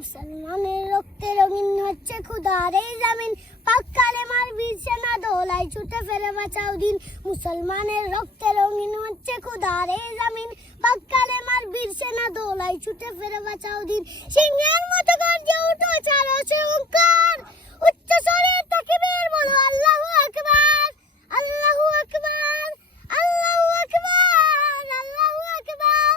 মুসলমানের রক্তে রঙিন হচ্ছে খুদার এই জামিন, পাক কালেমার বীর সেনা দোলায় ছুটে ফেরে বাঁচাও দিন। মুসলমানের রক্তে রঙিন হচ্ছে খুদার এই জামিন, পাক কালেমার বীর সেনা দোলায় ছুটে ফেরে বাঁচাও দিন। সিংহের মতো গর্জে উঠো ছাড়ো সে হুঙ্কার, উচ্চ স্বরে তাকবীর বলো আল্লাহু আকবার, আল্লাহু আকবার, আল্লাহু আকবার, আল্লাহু আকবার।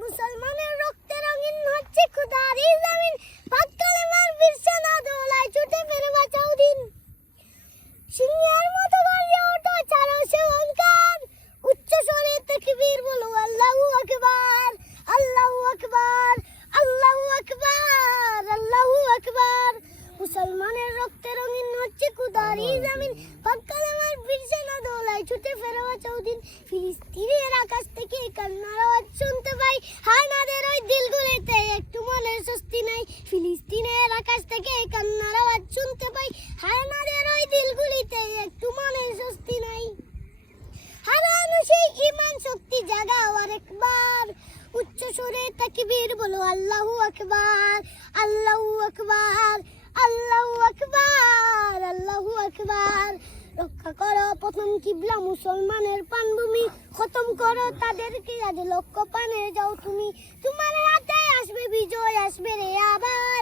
মুসলমানের রক্তে রঙিন হচ্ছে খুদার এই জামিন, পাক কালেমার বীর সেনা দোলায় ছুটে ফেরে বাঁচাও দিন। সিংহের মতো গর্জে ওঠো ছাড়ো সে হুঙ্কার, উচ্চ স্বরে তাকবীর বলো আল্লাহু আকবার, আল্লাহু আকবার, আল্লাহু আকবার, আল্লাহু আকবার। মুসলমানের রক্তে রঙিন হচ্ছে খুদার এই জামিন, পাক কালেমার বীর সেনা দোলায় ছুটে ফেরে বাঁচাও দিন। ফিলিস্তিনের আকাশ থেকে কান্নার আওয়াজ শুনতে পাই, হায়নাদের ওই দিলগুলিতে একটু মনের স্বস্তি নাই। ফিলিস্তিনের আকাশ থেকে কান্নার আওয়াজ শুনতে পাই, হায়নাদের ওই দিলগুলিতে একটু মনের স্বস্তি নাই। হারানো সেই ঈমান শক্তি জাগাও আরেকবার, উচ্চ সুরে তাকবীর বলো আল্লাহু আকবার, আল্লাহু আকবার, আল্লাহু আকবার, আল্লাহু আকবার। রক্ষা করো প্রথম কিবলা মুসলমানের পানভূমি, খতম করো তাদেরকে আজ লক্ষ্য পানে যাও তুমি। তোমার হাতে আসবে বিজয়, আসবে রে আবার।